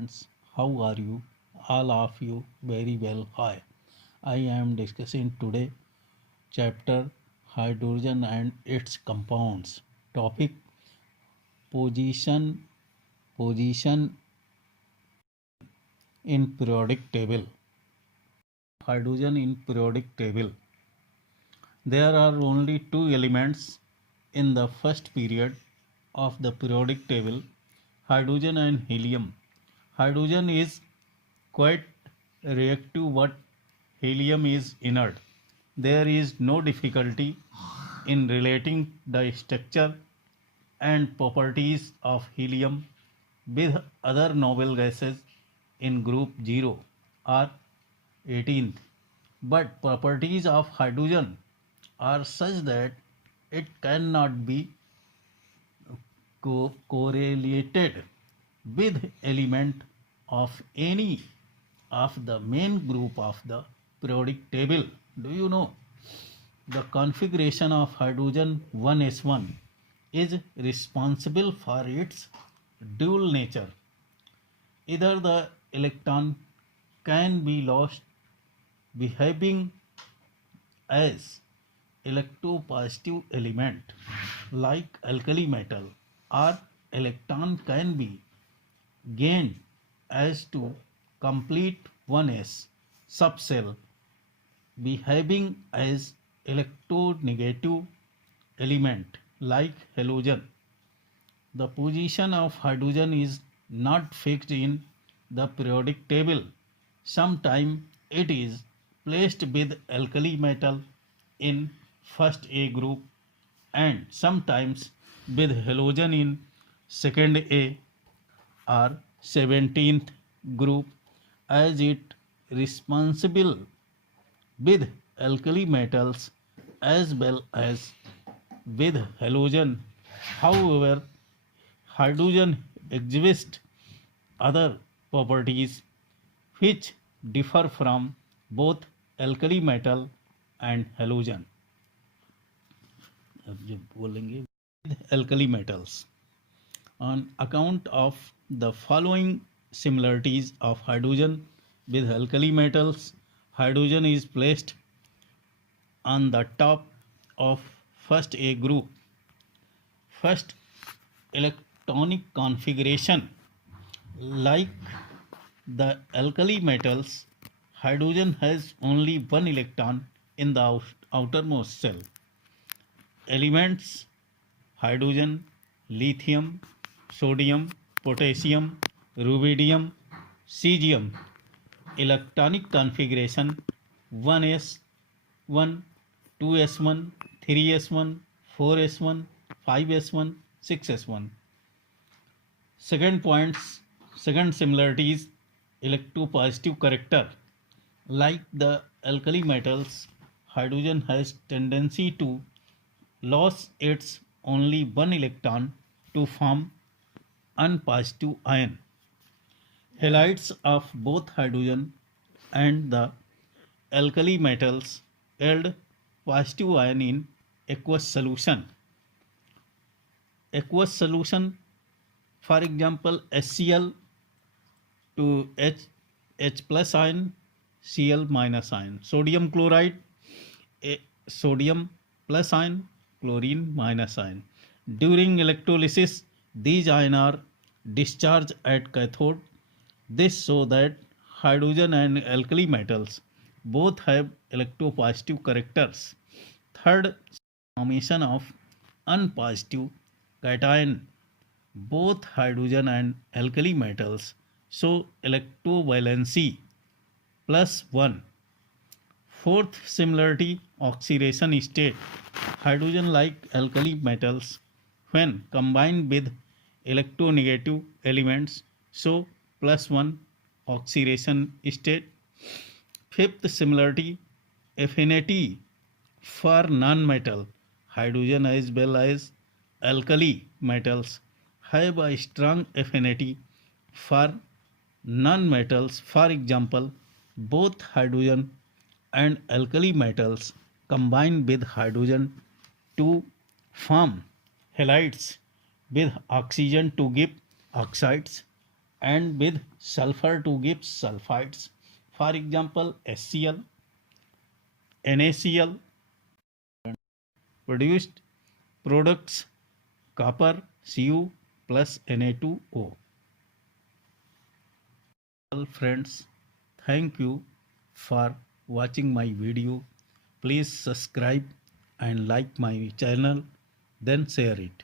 students. How are you? All of you very well. Hi. I am discussing today chapter hydrogen and its compounds. Topic position in periodic table. Hydrogen in periodic table. There are only two elements in the first period of the periodic table, hydrogen and helium. Hydrogen is quite reactive but helium is inert. There is no difficulty in relating the structure and properties of helium with other noble gases in group 0 or 18th. But properties of hydrogen are such that it cannot be correlated with element of any of the main group of the periodic table. Do you know the configuration of hydrogen 1s1 is responsible for its dual nature? Either the electron can be lost behaving as electropositive element like alkali metal, or electron can be gained as to complete 1s subcell behaving as electronegative element like halogen. The position of hydrogen is not fixed in the periodic table. Sometimes it is placed with alkali metal in first A group and sometimes with halogen in second A or 17th group, as it responsible with alkali metals as well as with halogen. However, hydrogen exhibits other properties which differ from both alkali metal and halogen. अब जो बोलेंगे alkali metals on account of the following similarities of hydrogen with alkali metals. Hydrogen is placed on the top of first A group. First electronic configuration like the alkali metals, hydrogen has only one electron in the outermost shell. Elements hydrogen, lithium, sodium, potassium, rubidium, cesium. Electronic configuration 1s1, 2s1, 3s1, 4s1, 5s1, 6s1. Second similarities, electropositive character. Like the alkali metals, hydrogen has tendency to lose its only one electron to form unpositive ion. Halides of both hydrogen and the alkali metals yield positive ion in aqueous solution. Aqueous solution, for example, HCl to H plus ion, Cl minus ion. Sodium chloride, sodium plus ion, chlorine minus ion. During electrolysis, these ions are discharged at cathode. This shows that hydrogen and alkali metals both have electropositive characters. Third, formation of unpositive cation. Both hydrogen and alkali metals show electrovalency +1. Fourth similarity, oxidation state. Hydrogen, like alkali metals, when combined with electronegative elements, show +1 oxidation state. Fifth similarity, affinity for non-metal. Hydrogen as well as alkali metals have a strong affinity for non-metals. For example, both hydrogen and alkali metals combine with hydrogen to form halides with oxygen to give oxides, and with sulfur to give sulfides. For example, HCl, NaCl produced products copper, Cu plus Na2O. Well, friends, thank you for watching my video. Please subscribe and like my channel, then share it.